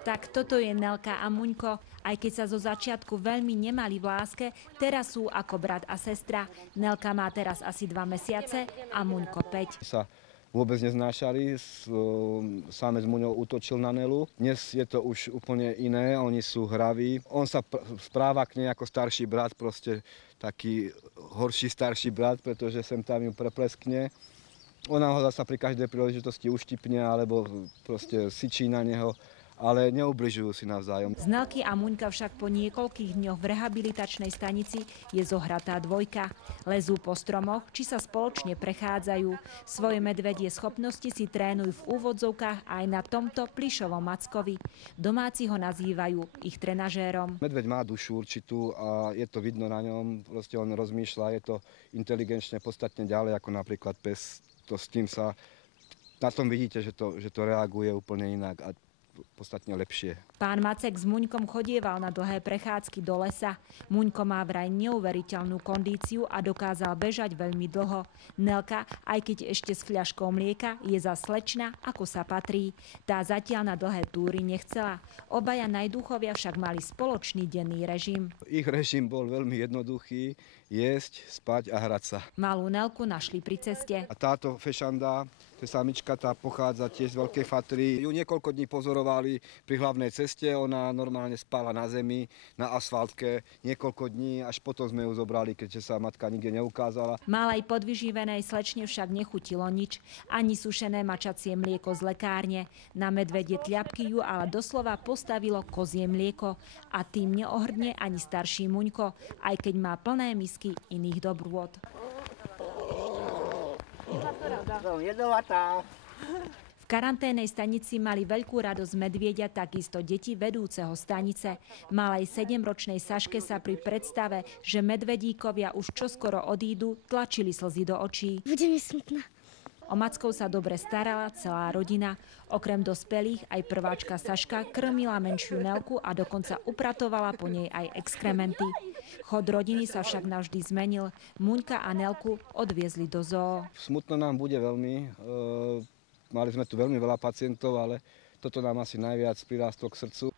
Tak toto je Nelka a Muňko. Aj keď sa zo začiatku veľmi nemali v láske, teraz sú ako brat a sestra. Nelka má teraz asi 2 mesiace a Muňko 5. Sa vôbec neznášali, samec Muňo útočil na Nelu. Dnes je to už úplne iné, oni sú hraví. On sa správa k nej ako starší brat, proste taký horší starší brat, pretože sem tam ju prepleskne. Ona ho zasa pri každej príležitosti uštipne alebo proste syčí na neho, ale neubližujú si navzájom. Z Nelky a Muňka však po niekoľkých dňoch v rehabilitačnej stanici je zohratá dvojka. Lezú po stromoch, či sa spoločne prechádzajú. Svoje medvedie schopnosti si trénujú v úvodzovkách aj na tomto plyšovom mackovi. Domáci ho nazývajú ich trenažérom. Medveď má dušu určitú a je to vidno na ňom, proste on rozmýšľa, je to inteligenčne podstatne ďalej ako napríklad pes. To s tým sa, na tom vidíte, že to reaguje úplne inak a podstatne lepšie. Pán Macek s Muňkom chodieval na dlhé prechádzky do lesa. Muňko má vraj neuveriteľnú kondíciu a dokázal bežať veľmi dlho. Nelka, aj keď ešte s fľaškou mlieka, je za slečna, ako sa patrí. Tá zatiaľ na dlhé túry nechcela. Obaja najdúchovia však mali spoločný denný režim. Ich režim bol veľmi jednoduchý, jesť, spať a hrať sa. Malú Nelku našli pri ceste. A táto fešanda, tá samička, tá pochádza tiež z Veľkej Fatry. Ju niekoľko dní pozorovali pri hlavnej ceste, ona normálne spala na zemi, na asfaltke niekoľko dní, až potom sme ju zobrali, keďže sa matka nikde neukázala. Malej podvyživenej slečne však nechutilo nič, ani sušené mačacie mlieko z lekárne. Na medvedie tľapky ju ale doslova postavilo kozie mlieko a tým neohrdne ani starší Muňko, aj keď má plné misky iných dobrôt. V karanténnej stanici mali veľkú radosť medvieďa takisto deti vedúceho stanice. Malej 7-ročnej Saške sa pri predstave, že medvedíkovia už čoskoro odídu, tlačili slzy do očí. Bude mi smutná. O mackov sa dobre starala celá rodina. Okrem dospelých aj prváčka Saška krmila menšiu Nelku a dokonca upratovala po nej aj exkrementy. Chod rodiny sa však navždy zmenil. Muňka a Nelku odviezli do zoo. Smutno nám bude veľmi. Mali sme tu veľmi veľa pacientov, ale toto nám asi najviac prirástlo k srdcu.